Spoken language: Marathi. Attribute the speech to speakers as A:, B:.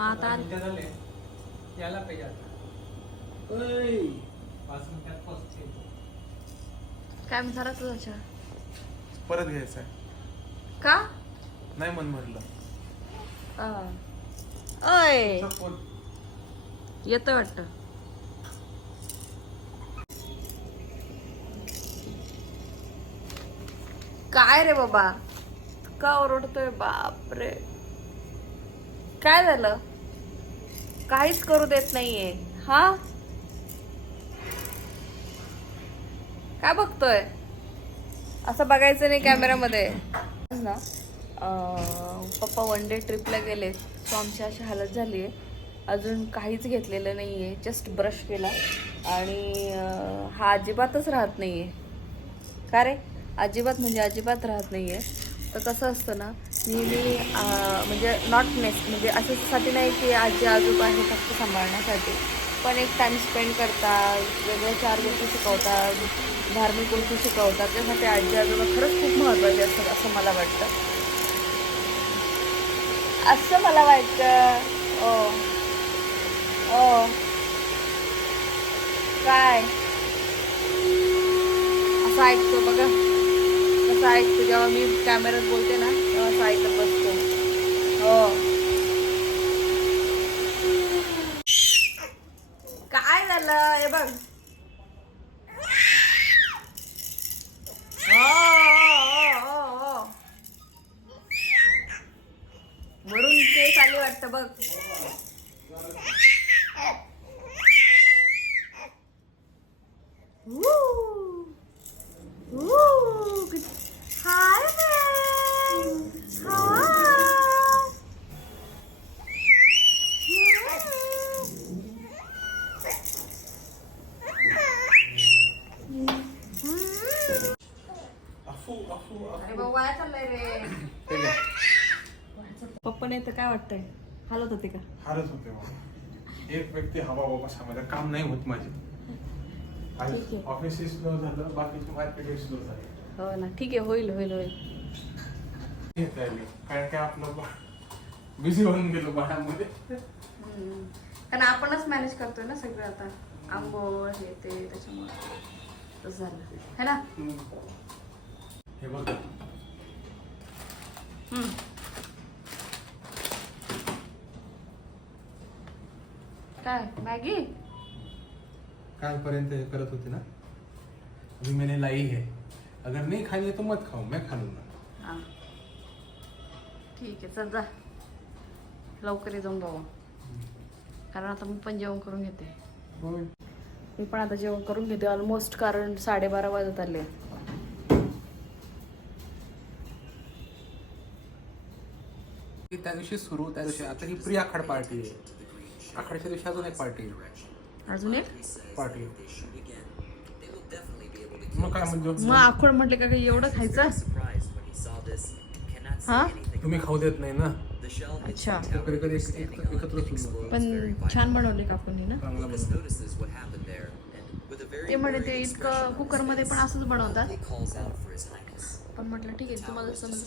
A: मग आता.
B: यायला पाहिजे
A: काय म्हणता तुझा चहा
C: परत घ्यायचं
A: का?
C: नाही मन भरलं.
A: अय येतं वाटतं. काय रे बाबा? का ओरडतोय? बापरे. काय झालं? काहीच करू देत नाहीये. हा? काय बघतोय? असं बघायचं नाही कॅमेऱ्यामध्ये ना पप्पा वन डे ट्रिपला गेले. सो आमची अशी हालत झाली आहे अजून काहीच घेतलेलं नाही आहे जस्ट ब्रश केला. आणि हा अजिबातच राहत नाही आहे का रे? अजिबात म्हणजे अजिबात राहत नाही आहे तर कसं असतं ना नेहमी म्हणजे नॉट नेस म्हणजे अशासाठी नाही की आजी आजोबा हे फक्त सांभाळण्यासाठी पण एक टाइम स्पेंड करतात वेगळ्या चार गोष्टी शिकवतात धार्मिक गोष्टी शिकवतात त्यासाठी आजी आजोबा खरंच खूप महत्त्वाचे असतात असं मला वाटतं. असं मला वाटतं ओ ओ काय? असं ऐकतो बघा. कसं ऐकतो जेव्हा मी कॅमेऱ्यात बोलते ना तेव्हा बसतो हो. काय झालं? हे बघ. हो, हो, हो, हो. केस आले वाटतं बघ. Woo! अरे बाबा काय चाललंय रे. पप्पा नाही तर काय वाटतंय? हालत होते का?
C: हारच होते बाबा एक व्यक्ती हवा बाबा सांगायला काम नाही होत माझे. ऑफिस स्लो झालं बाकीचे मार्केट स्लो झाले.
A: हो ना ठीक आहे होईल होईल होईल.
C: कारण काय आपलं बिझी होऊन गेलो बाळामध्ये.
A: हम्म. कारण आपणच मॅनेज करतोय ना सगळं आता. आंघोळ हे ते त्याच्यामुळे. तसं झालं. है ना?
C: हे बघ.
A: काय मॅगी?
C: कालपर्यंत हे करत होते ना? अभी मैंने लाई है. अगर नहीं खाई है तो मत खाओ मैं खा लूंगा
A: हा. ठीक आहे चल जा. लवकर ये जाऊन बाबा कारण आता मी पण जेवण करून घेते.
C: होय.
A: मी पण आता जेवण करून घेते ऑलमोस्ट कारण साडेबारा वाजत आले.
C: त्या दिवशी सुरू त्या दिवशी आता ही प्री आखाड पार्टी आहे. आखाडच्या दिवशी अजून एक पार्टी आहे.
A: अजून एक?
C: पार्टी मग काय म्हणजे?
A: मग आखोड म्हटले का काही एवढं खायचं? हा?
C: तुम्ही खाऊ देत नाही ना?
A: अच्छा.
C: कधी कधी एक- एक- एकत्र सुरू
A: पण छान बनवले काकूनी ना?
C: चांगला.
A: ते म्हणे ते इतकं कुकरमध्ये पण असंच बनवतात. पण म्हटलं ठीक आहे तुम्हाला जसं म्हणजे